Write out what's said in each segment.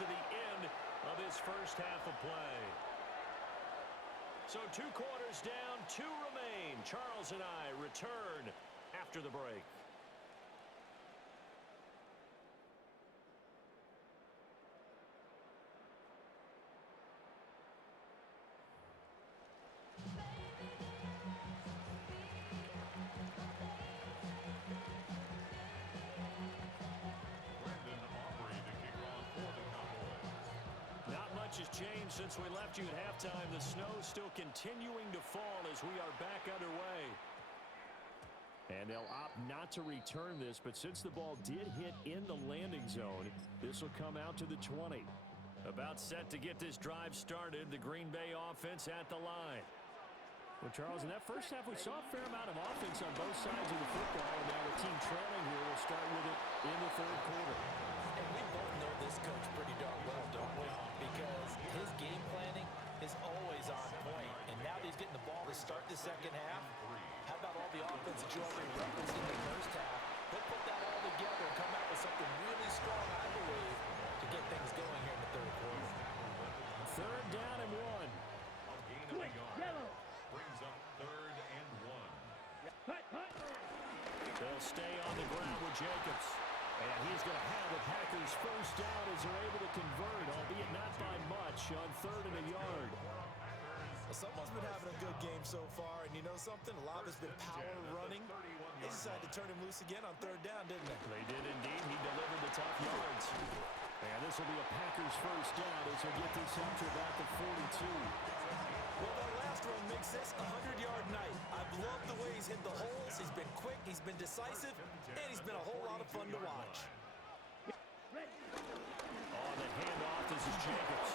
to the end of this first half of play. So 2 quarters down, 2 remain. Charles and I return after the break. Has changed since we left you at halftime. The snow still continuing to fall as we are back underway. And they'll opt not to return this, but since the ball did hit in the landing zone, this will come out to the 20. About set to get this drive started, the Green Bay offense at the line. Well, Charles, in that first half, we saw a fair amount of offense on both sides of the football, and now the team trailing here will start with it in the third quarter. And we both know this coach pretty darn well, don't we? Because his game planning is always on point. And now that he's getting the ball to start the second half, how about all the offense that you already referenced in the first half? He'll put that all together and come out with something really strong, I believe, to get things going here in the third quarter. Third down and 1. Gain of a yard. Brings up 3rd and 1. They'll stay on the ground with Jacobs. And he's going to have the Packers first down as they're able to convert, albeit not by much, on 3rd and a yard. Well, someone's been having a good game so far, and you know something? A lot of it's been power running. They decided to turn him loose again on 3rd down, didn't they? They did indeed. He delivered the tough yards. And this will be a Packers first down as they get this up to about the 42. Well, that last run makes this a 100-yard night. I've loved the way he's hit the holes. He's been quick, he's been decisive, and he's been a whole lot of fun to watch. On the handoff, this is Jacobs.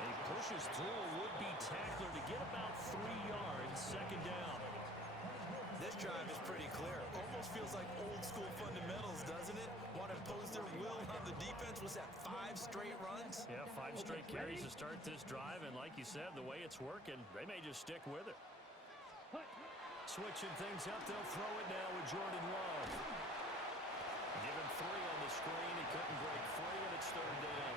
And he pushes through a would-be tackler to get about 3 yards, 2nd down. This drive is pretty clear. Almost feels like old-school fundamentals, doesn't it? Want to impose their will on the defense. Was that 5 straight runs? Yeah, 5 straight carries to start this drive, and like you said, the way it's working, they may just stick with it. Switching things up, they'll throw it now with Jordan Love. Given 3 on the screen, he couldn't break free, and it's 3rd down.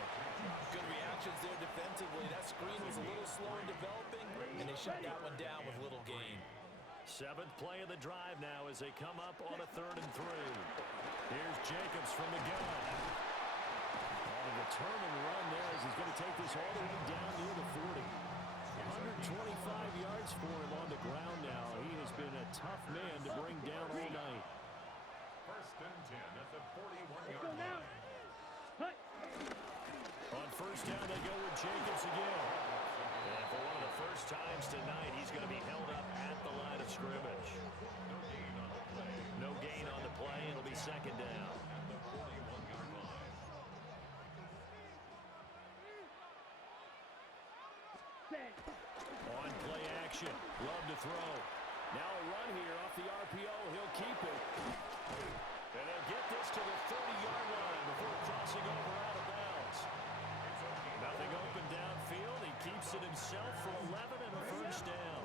Good reactions there defensively. That screen was a little slow in developing, and they shut that one down with little gain. 7th play of the drive now as they come up on a 3rd and 3. Here's Jacobs from the gun. On a determined run there as he's going to take this all the way down near the 40. 125 yards for him on the ground now. He has been a tough man to bring down all night. 1st and 10 at the 41-yard line. On 1st down, they go with Jacobs again. And for one of the first times tonight, he's going to be held up at the line of scrimmage. No gain on the play. It'll be 2nd down. At the 41-yard line. On play action. Love to throw. Now a run here off the RPO. He'll keep it. And they'll get this to the 30-yard line before crossing over out of bounds. Nothing open downfield. He keeps it himself for 11 and a first down.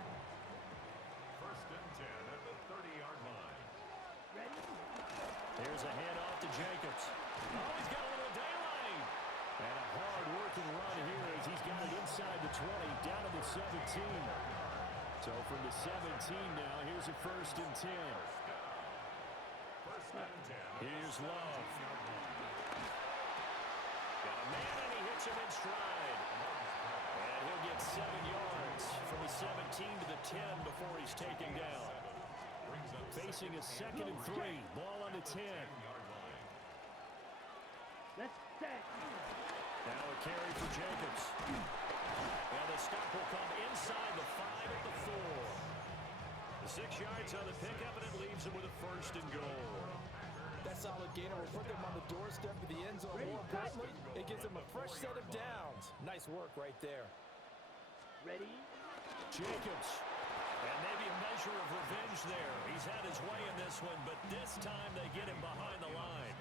1st and 10 at the 30-yard line. Here's a handoff to Jacobs. Oh, he's got a little daylight. And a hard-working run here as he's got it inside the 20, down to the 17. So from the 17 now, here's a 1st and 10. 1st and 10. Here's Love. Got a man, and he hits him in stride. And he'll get 7 yards from the 17 to the 10 before he's taken down. Facing a 2nd and 3. Ball on the 10. Now a carry for Jacobs. And the stop will come inside the 5 at the 4. The 6 yards on the pickup, and it leaves him with a 1st and goal. That solid gainer will put them on the doorstep of the end zone. More importantly, it gives them a fresh set of downs. Nice work right there. Ready? Jacobs. And maybe a measure of revenge there. He's had his way in this one, but this time they get him behind the line.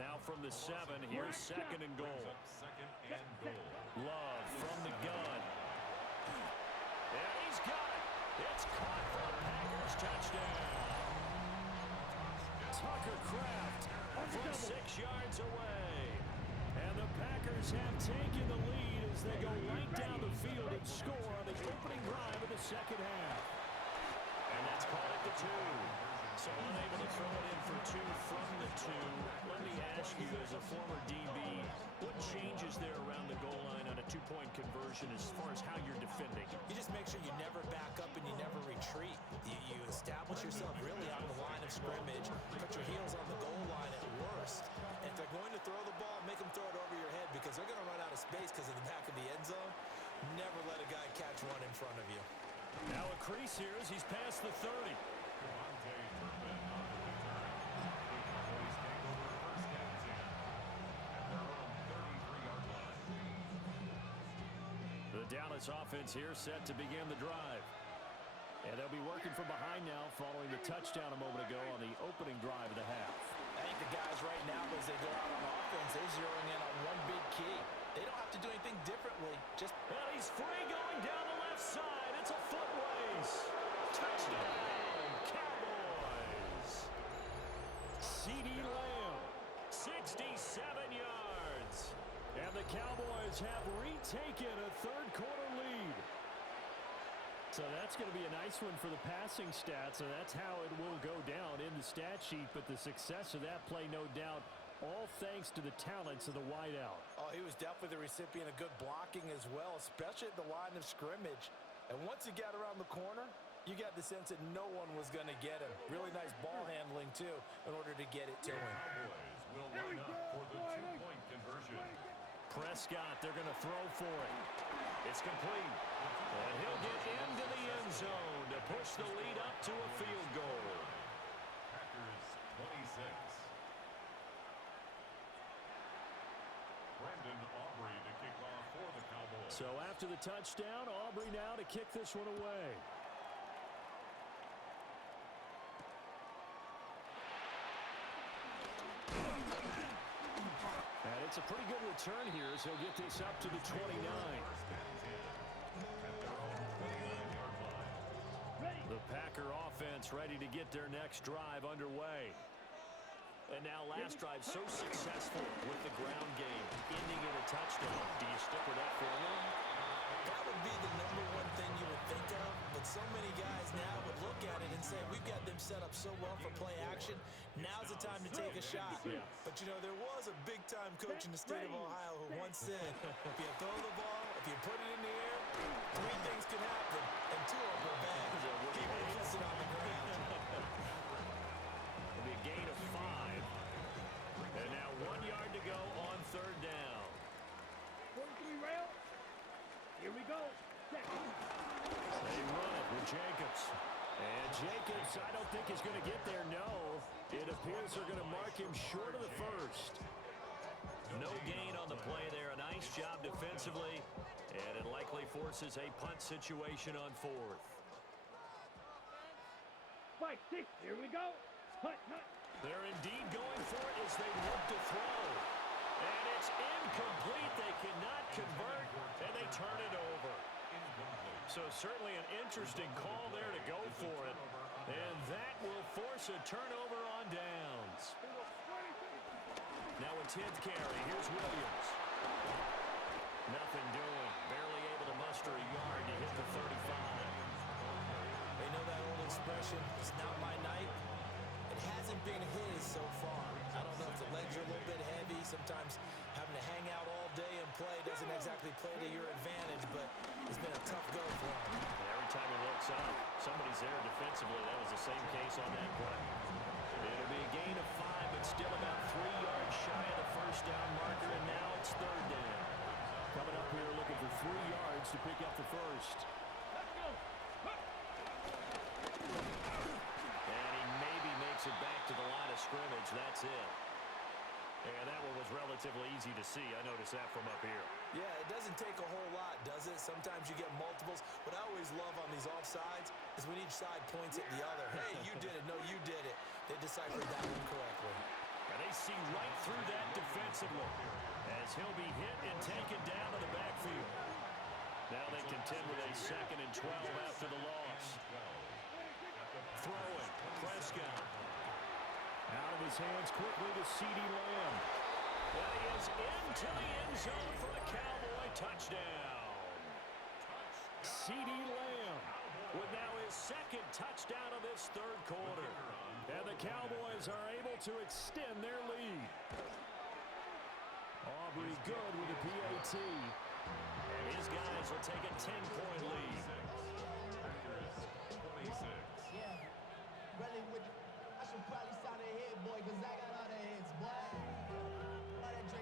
Now from the 7, here's 2nd and goal. 2nd and goal. Love from the gun. And he's got it. It's caught for a Packers touchdown. Tucker Kraft from 6 yards away. And the Packers Cowboys have taken the lead as they go right down the field and score on the opening drive of the second half. And that's caught at the 2. So unable to throw it in for 2 from the 2. Let me ask you, as a former DB, what changes there around the goal line on a 2-point conversion as far as how you're defending? You just make sure you never back up and you never retreat. You establish yourself really on the line of scrimmage, put your heels on the goal line at worst. And if they're going to throw the ball, make them throw it over your head because they're going to run out of space because of the back of the end zone. Never let a guy catch one in front of you. Now a crease here as he's past the 30. The Dallas offense here set to begin the drive. And they'll be working from behind now following the touchdown a moment ago on the opening drive of the half. I think the guys right now, as they go out on offense, they're zeroing in on one big key. They don't have to do anything differently. And he's free going down the left side. It's a foot race. Touchdown, Cowboys. C.D. Lamb, 67 yards. And the Cowboys have retaken a third-quarter lead. So that's going to be a nice one for the passing stats, so that's how it will go down in the stat sheet. But the success of that play, no doubt, all thanks to the talents of the wideout. Oh, he was definitely the recipient of good blocking as well, especially at the line of scrimmage. And once he got around the corner, you got the sense that no one was going to get him. Really nice ball handling, too, in order to get it to him. Cowboys will line up for the 2-point conversion. Prescott, they're going to throw for it. It's complete. And he'll get into the end zone to push the lead up to a field goal. Packers 26. Brandon Aubrey to kick off for the Cowboys. So after the touchdown, Aubrey now to kick this one away. And it's a pretty good return here as he'll get this up to the 29. The Packer offense ready to get their next drive underway. And now last drive so successful with the ground game, ending in a touchdown. Do you stick with that formula? That would be the number one thing you would think of, but so many guys now would look at it and say, we've got them set up so well for play action, now's the time to take a shot. Yeah. But, you know, there was a big-time coach in the state of Ohio who once said, if you throw the ball, if you put it in the air, 3 things can happen, and 2 of them are bad. People will sit on the ground. It'll be a gain of 5. And now 1 yard to go on third down. 43 rail. Here we go. They run it with Jacobs. And Jacobs, I don't think is going to get there, no. It appears they're going to mark him short of the first. No gain on the play there. A nice job defensively. And it likely forces a punt situation on 4th. Spike 6. Here we go. Hunt. They're indeed going for it as they look to throw. And it's incomplete. They cannot convert, and they turn it over. So certainly an interesting call there to go for it. And that will force a turnover on downs. Now a 10th carry. Here's Williams. Nothing doing. Barely able to muster a yard to hit the 35. They know that old expression, it's not my night. It hasn't been his so far. I don't know if the legs are a little bit heavy. Sometimes having to hang out all day and play doesn't exactly play to your advantage, but it's been a tough go for him. Every time he looks up, somebody's there defensively. That was the same case on that play. It'll be a gain of 5, but still about 3 yards shy of the first down marker, and now it's third down. Coming up here looking for 3 yards to pick up the first. Let's go. And he maybe makes it back to the line of scrimmage. That's it. And that one was relatively easy to see. I noticed that from up here. Yeah, it doesn't take a whole lot, does it? Sometimes you get multiples. What I always love on these offsides is when each side points at the other. Hey, you did it. No, you did it. They deciphered that one correctly. And they see right through that defensively as he'll be hit and taken down to the backfield. Now they contend with a 2nd and 12 after the loss. Throwing, Prescott. Out of his hands quickly to C.D. Lamb. And he is into the end zone touchdown. CeeDee Lamb with now his second touchdown of this third quarter. And the Cowboys are able to extend their lead. Aubrey good with a PAT. And his guys will take a 10-point lead.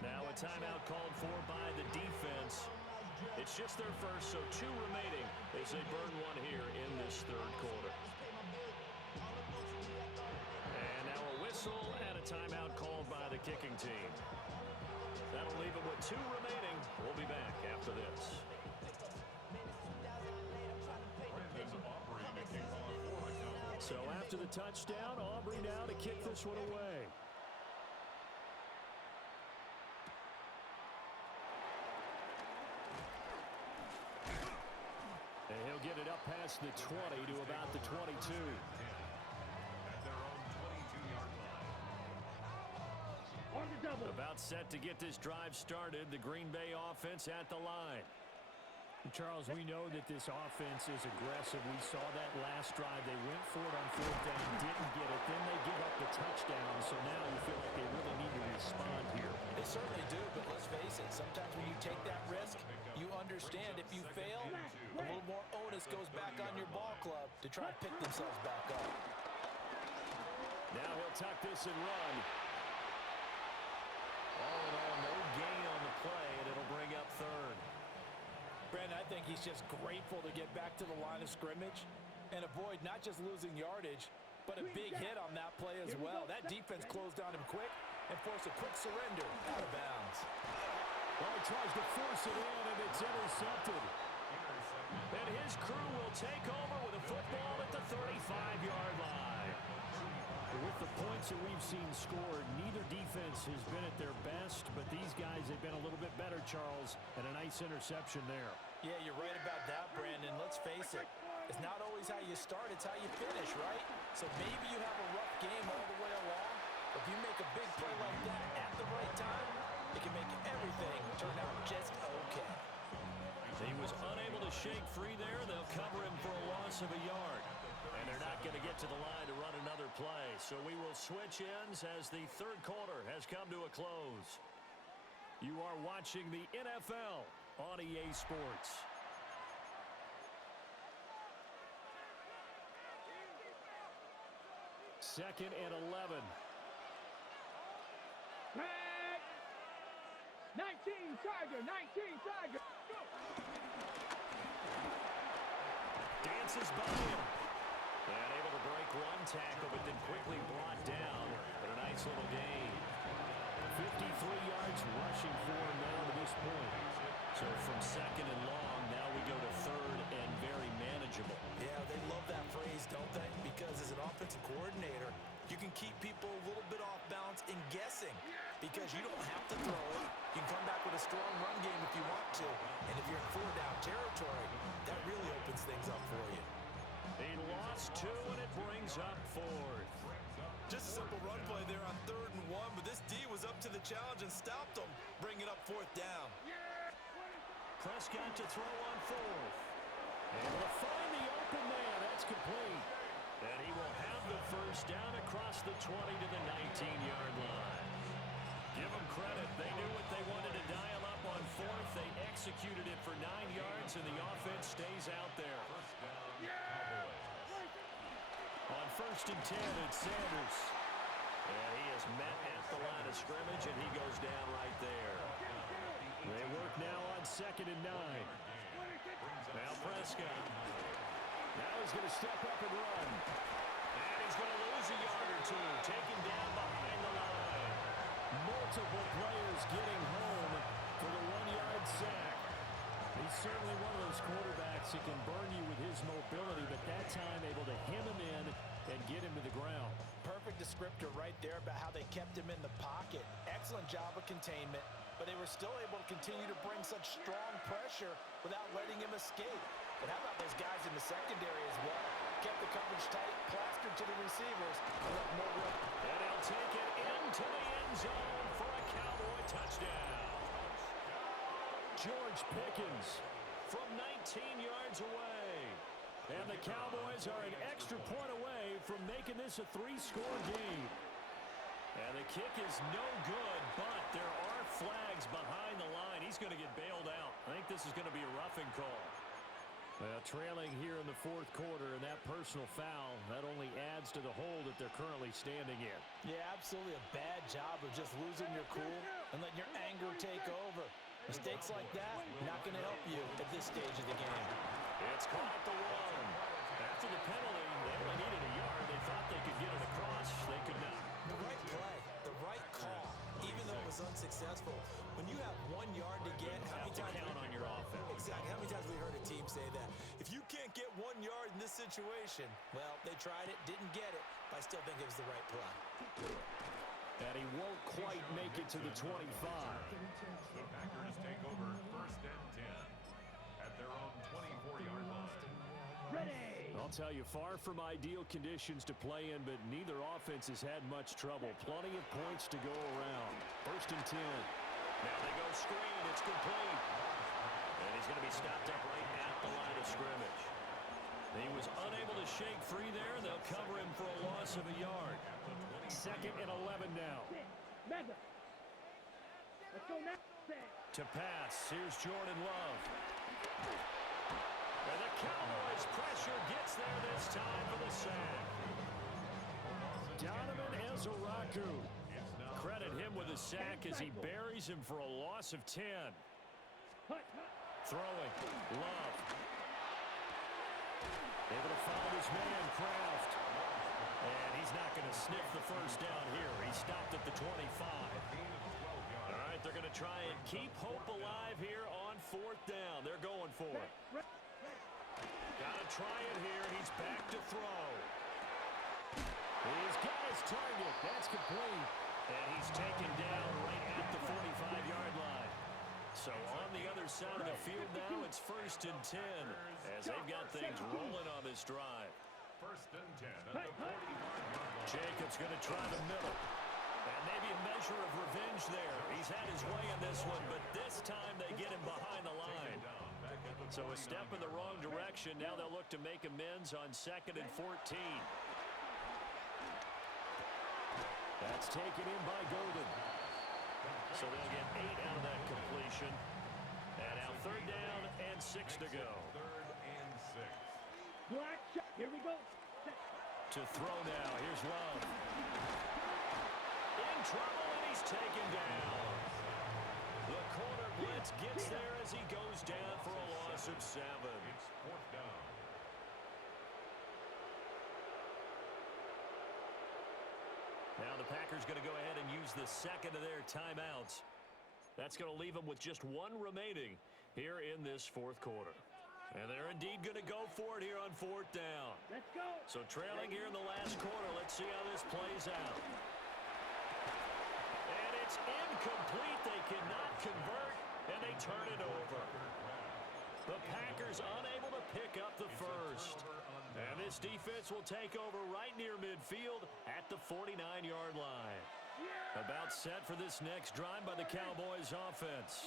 Now a timeout called for by the defense. It's just their first, so 2 remaining as they burn one here in this third quarter. And now a whistle and a timeout called by the kicking team. That'll leave it with 2 remaining. We'll be back after this. So after the touchdown, Aubrey now to kick this one away. And he'll get it up past the 20 to about the 22. On the double. About set to get this drive started. The Green Bay offense at the line. Charles, we know that this offense is aggressive. We saw that last drive. They went for it on 4th down, didn't get it. Then they give up the touchdown. So now you feel like they really need to respond here. They certainly do, but let's face it. Sometimes when you take that risk, you understand if you fail, a little more onus goes back on your ball club to try and pick themselves back up. Now he'll tuck this and run. All in all, no gain on the play, and it'll bring up 3rd. Brandon, I think he's just grateful to get back to the line of scrimmage and avoid not just losing yardage, but a big hit on that play as well. That defense closed on him quick and forced a quick surrender out of bounds. Well, he tries to force it in, and it's intercepted. And his crew will take over with a football at the 35-yard line. With the points that we've seen scored, neither defense has been at their best, but these guys have been a little bit better, Charles, and a nice interception there. Yeah, you're right about that, Brandon. Let's face it. It's not always how you start, it's how you finish, right? So maybe you have a rough game all the way along. If you make a big play like that at the right time, it can make everything turn out just okay. He was unable to shake free there. They'll cover him for a loss of a yard. And they're not going to get to the line to run another play. So we will switch ends as the third quarter has come to a close. You are watching the NFL on EA Sports. Second and 11. Back. 19 Tiger. 19 Tiger. Go. Dances by him. And able to break one tackle, but then quickly brought down. But a nice little gain. 53 yards rushing for him now to this point. So from second and long, now we go to third and very manageable. Yeah, they love that phrase, don't they? Because as an offensive coordinator, you can keep people a little bit off balance in guessing because you don't have to throw it. You can come back with a strong run game if you want to. And if you're in 4-down territory, that really opens things up for you. He lost 2, and it brings up 4th. Just a simple run play there on 3rd and 1, but this D was up to the challenge and stopped them, bringing up 4th down. Prescott to throw on 4th. Able to find the open man. That's complete. And he will have the first down across the 20 to the 19-yard line. Give them credit. They knew what they wanted to dial up on 4th. They executed it for 9 yards, and the offense stays out there. On 1st and 10, it's Sanders. And he is met at the line of scrimmage, and he goes down right there. They work now on 2nd and 9. Now Prescott. Now he's going to step up and run. And he's going to lose a yard or 2. Taken down behind the line. Multiple players getting home for the 1-yard sack. He's certainly one of those quarterbacks that can burn you with his mobility, but that time able to hem him in and get him to the ground. Perfect descriptor right there about how they kept him in the pocket. Excellent job of containment, but they were still able to continue to bring such strong pressure without letting him escape. But how about those guys in the secondary as well? Kept the coverage tight, plastered to the receivers, and left no room. And he'll take it into the end zone for a Cowboy touchdown. George Pickens from 19 yards away. And the Cowboys are an extra point away from making this a 3-score game. And the kick is no good, but there are flags behind the line. He's going to get bailed out. I think this is going to be a roughing call. Well, trailing here in the fourth quarter, and that personal foul, that only adds to the hole that they're currently standing in. Yeah, absolutely a bad job of just losing your cool and letting your anger take over. Mistakes like that, not going to help you at this stage of the game. It's caught at the 1. After the penalty, they only needed a yard. They thought they could get it across. They could not. The right play, the right call, even though it was unsuccessful. When you have 1 yard to get, how many times count on your offense? Exactly. How many times have we heard a team say that? If you can't get 1 yard in this situation, well, they tried it, didn't get it, but I still think it was the right play. And he won't quite make it to the 25. The Packers take over 1st and 10 at their own 24-yard line. Ready. I'll tell you, far from ideal conditions to play in, but neither offense has had much trouble. Plenty of points to go around. 1st and 10. Now they go screen. It's complete. And he's going to be stopped up right at the line of scrimmage. He was unable to shake free there. They'll cover him for a loss of a yard. 2nd and 11 now. Mega. Let's go now. To pass, here's Jordan Love. And the Cowboys pressure gets there this time for the sack. Donovan Ezeraku. Credit him with a sack as he buries him for a loss of 10. Throwing, Love. Able to find his man, Kraft. And he's not going to sniff the first down here. He stopped at the 25. All right, they're going to try and keep hope alive here on 4th down. They're going for it. Got to try it here. He's back to throw. He's got his target. That's complete. And he's taken down right at the 45-yard line. So on the other side of the field now, it's 1st and 10 as they've got things rolling on this drive. 1st and 10 at the 40-yard line. Jacobs going to try the middle. And maybe a measure of revenge there. He's had his way in this one, but this time they get him behind the line. So a step in the wrong direction. Now they'll look to make amends on 2nd and 14. That's taken in by Golden. So they'll get 8 out of that completion. And now 3rd down and 6 to go. 3rd and 6. Black shot. Here we go. To throw now. Here's Love. In trouble, and he's taken down. The corner blitz gets there as he goes down for a loss of 7. It's 4th down. Now the Packers going to go ahead and use the 2nd of their timeouts. That's going to leave them with just 1 remaining here in this 4th quarter. And they're indeed going to go for it here on 4th down. Let's go. So trailing here in the last quarter. Let's see how this plays out. And it's incomplete. They cannot convert, and they turn it over. The Packers unable to pick up the first. And this defense will take over right near midfield at the 49-yard line. About set for this next drive by the Cowboys offense.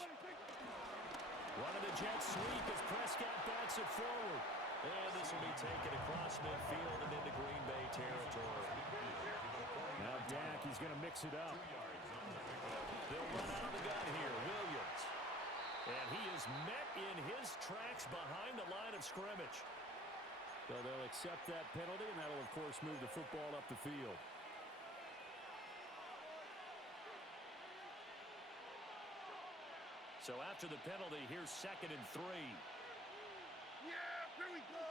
Running the jet sweep as Prescott backs it forward. And this will be taken across midfield and into Green Bay territory. Now Dak, he's going to mix it up. They'll run out of the gun here. Williams. And he is met in his tracks behind the line of scrimmage. So they'll accept that penalty, and that'll, of course, move the football up the field. So after the penalty, here's 2nd and 3. Yeah, here we go.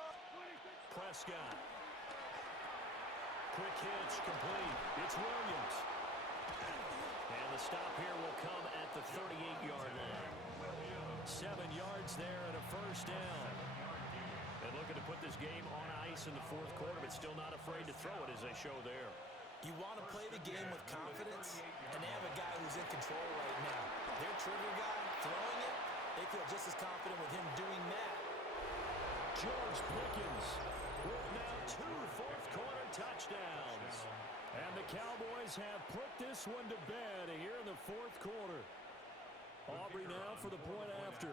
Prescott. Quick hitch, complete. It's Williams. And the stop here will come at the 38-yard line. 7 yards there and a first down. And looking to put this game on ice in the 4th quarter, but still not afraid to throw it as they show there. You want to play the game with confidence, and they have a guy who's in control right now. Their trigger guy throwing it, they feel just as confident with him doing that. George Pickens with now 2 fourth-quarter touchdowns. And the Cowboys have put this one to bed here in the 4th quarter. Aubrey now for the point after.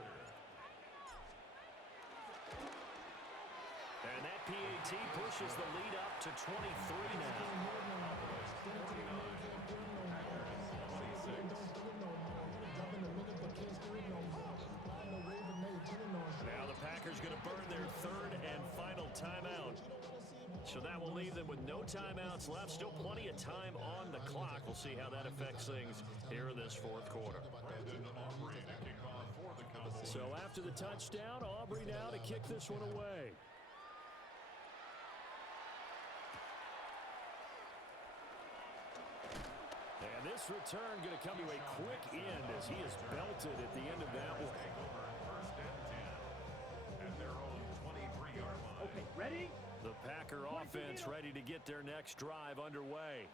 he pushes the lead up to 23 now. Now the Packers going to burn their third and final timeout. So that will leave them with no timeouts left. Still plenty of time on the clock. We'll see how that affects things here in this fourth quarter. So after the touchdown, Aubrey now to kick this one away. And this return going to come to a quick end as he is belted at the end of that one. Okay, ready? The Packer offense ready to get their next drive underway.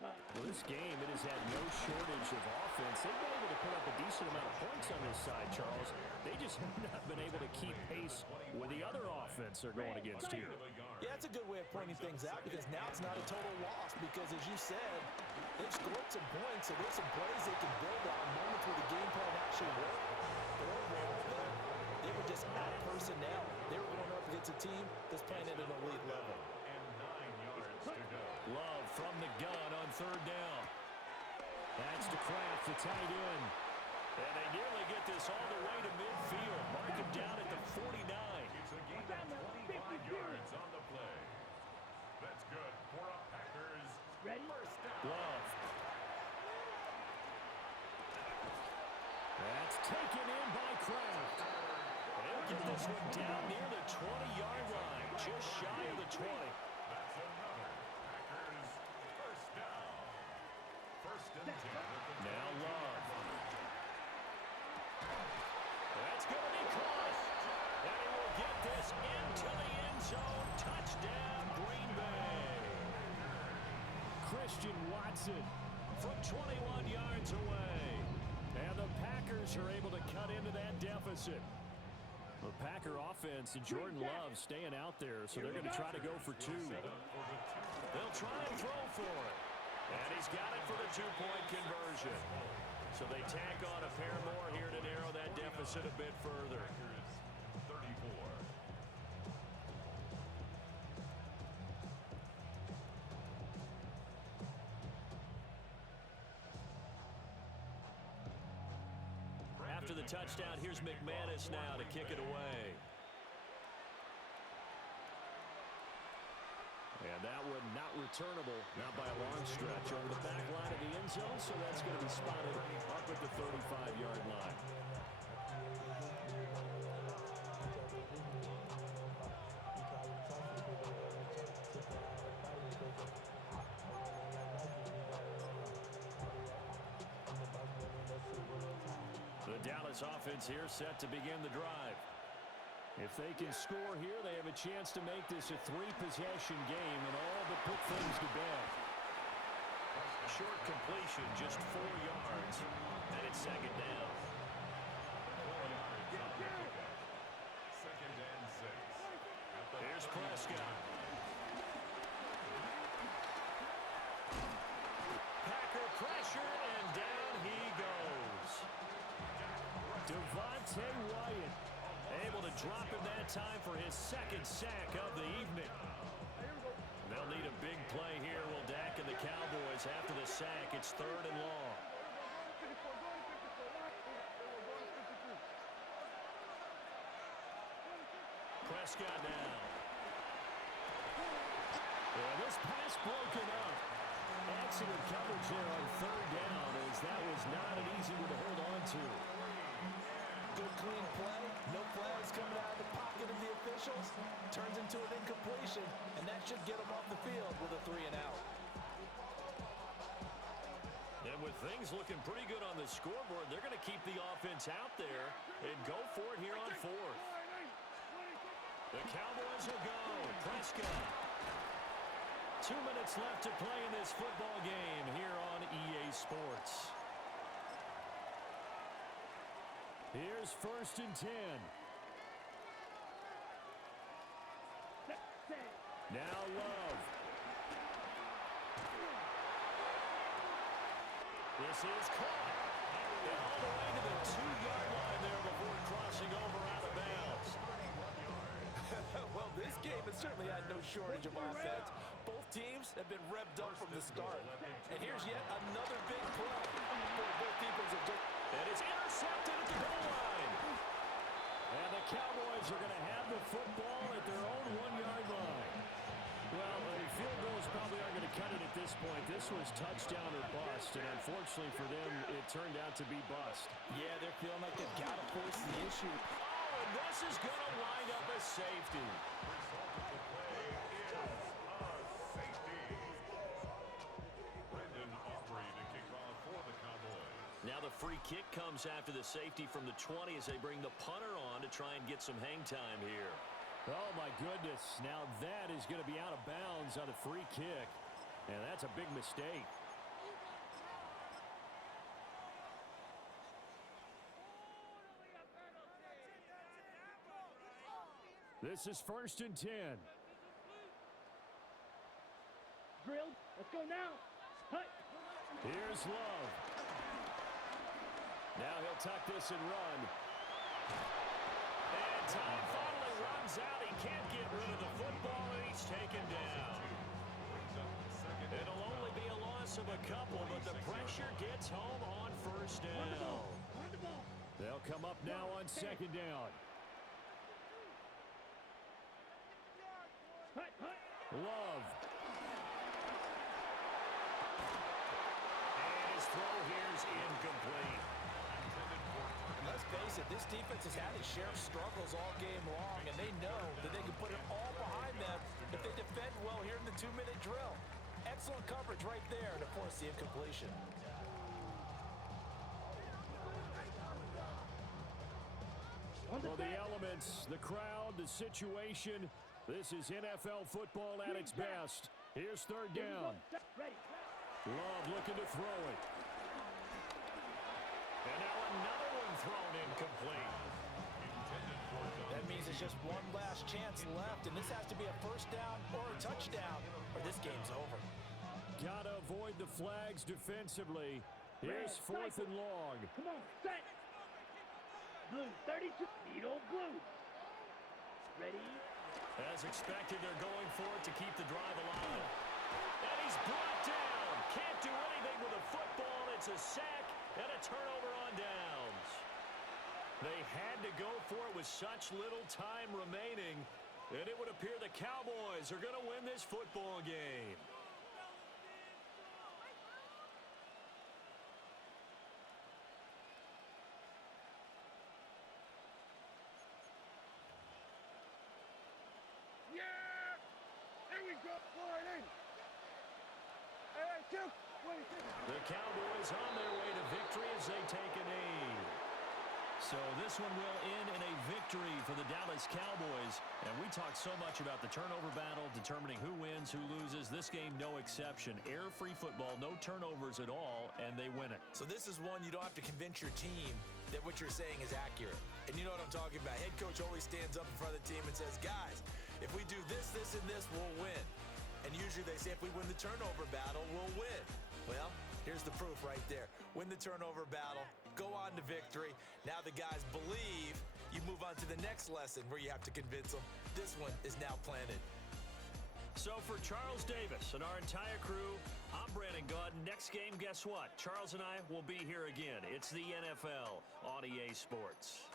Well, this game, it has had no shortage of offense. They've been able to put up a decent amount of points on this side, Charles. They just have not been able to keep pace with the other offense they're going against here. Yeah, that's a good way of pointing things out because now it's not a total loss because, as you said, they've scored some points, so there's some plays they can build on, moments where the game plan actually worked. But overall, they were just out personnel. They were going up against a team that's playing at an elite level. Love from the gun on third down. That's to Kraft, the tight end. And they nearly get this all the way to midfield. Mark him down at the 49. It's a gain of 25 yards on the play. That's good for a Packers. Ready? Love. That's taken in by Kraft. They'll get this one down near the 20-yard line, just shy of the 20. That's another Packers first down. First and 10. Now Love. That's going to be caught. And he will get this into the end zone. Touchdown, Green Bay. Christian Watson from 21 yards away. And the Packers are able to cut into that deficit. The Packer offense and Jordan Love staying out there, so they're going to try to go for two. They'll try and throw for it. And he's got it for the two-point conversion. So they tack on a pair more here to narrow that deficit a bit further. 34. After the touchdown, here's McManus now to kick it away. And that one not returnable, not by a long stretch, over the back line of the end zone, so that's going to be spotted up at the 35-yard line. The Dallas offense here set to begin the drive. If they can score here, they have a chance to make this a three-possession game and all but put things to bed. Short completion, just 4 yards, and it's second down. 4 yards on the pickup. Second and 6. Here's Prescott. Packer pressure, and down he goes. Devontae Wyatt able to drop him that time for his second sack of the evening. They'll need a big play here. Will Dak and the Cowboys after the sack. It's third and long. Prescott now. And this pass broken up. Excellent coverage there on third down, as that was not an easy one to hold on to. Good clean play. No flags coming out of the pocket of the officials. Turns into an incompletion, and that should get them off the field with a 3-and-out. And with things looking pretty good on the scoreboard, they're going to keep the offense out there and go for it here on fourth. The Cowboys will go. Prescott. 2 minutes left to play in this football game here on EA Sports. Here's first and 10. Now Love. This is caught. And all the way to the 2-yard line there before crossing over out of bounds. Well, this game is certainly had no shortage of offense. Both teams have been revved up from the start. And here's yet another big play. Both defenses have just... And it's intercepted at the goal line. And the Cowboys are going to have the football at their own 1-yard line. Well, field goals probably aren't going to cut it at this point. This was touchdown or bust, and unfortunately for them, it turned out to be bust. Yeah, they're feeling like they've got to force the issue. Oh, and this is going to wind up a safety. Now the free kick comes after the safety from the 20 as they bring the punter on to try and get some hang time here. Oh, my goodness. Now that is going to be out of bounds on a free kick. And that's a big mistake. This is 1st and 10. Drilled. Let's go now. Hut. Here's Love. Now he'll tuck this and run. And time finally runs out. He can't get rid of the football, and he's taken down. It'll only be a loss of a couple, but the pressure gets home on 1st down. They'll come up now on 2nd down. Love. And his throw here's incomplete. Let's face it, this defense has had its share of struggles all game long, and they know that they can put it all behind them if they defend well here in the 2-minute drill. Excellent coverage right there to force the incompletion. Well, the elements, the crowd, the situation, this is NFL football at its best. Here's 3rd down. Love looking to throw it. And now another one thrown incomplete. That means it's just one last chance left, and this has to be a 1st down or a touchdown, or this game's over. Gotta avoid the flags defensively. Here's 4th and long. Come on, set. Blue, 32. Needle blue. Ready. As expected, they're going for it to keep the drive alive. And he's brought down. Can't do anything with a football. It's a sack and a turnover on downs. They had to go for it with such little time remaining, and it would appear the Cowboys are going to win this football game. Yeah! Here we go. Forward in. Hey, two. Wait a second. The Cowboys on their way to victory as they take a knee. So this one will end in a victory for the Dallas Cowboys. And we talked so much about the turnover battle, determining who wins, who loses. This game, no exception. Error-free football, no turnovers at all, and they win it. So this is one you don't have to convince your team that what you're saying is accurate. And you know what I'm talking about. Head coach always stands up in front of the team and says, guys, if we do this, this, and this, we'll win. And usually they say if we win the turnover battle, we'll win. Well, here's the proof right there. Win the turnover battle, go on to victory. Now the guys believe. You move on to the next lesson where you have to convince them. This one is now planted. So for Charles Davis and our entire crew, I'm Brandon Gaudin. Next game, guess what? Charles and I will be here again. It's the NFL on EA Sports.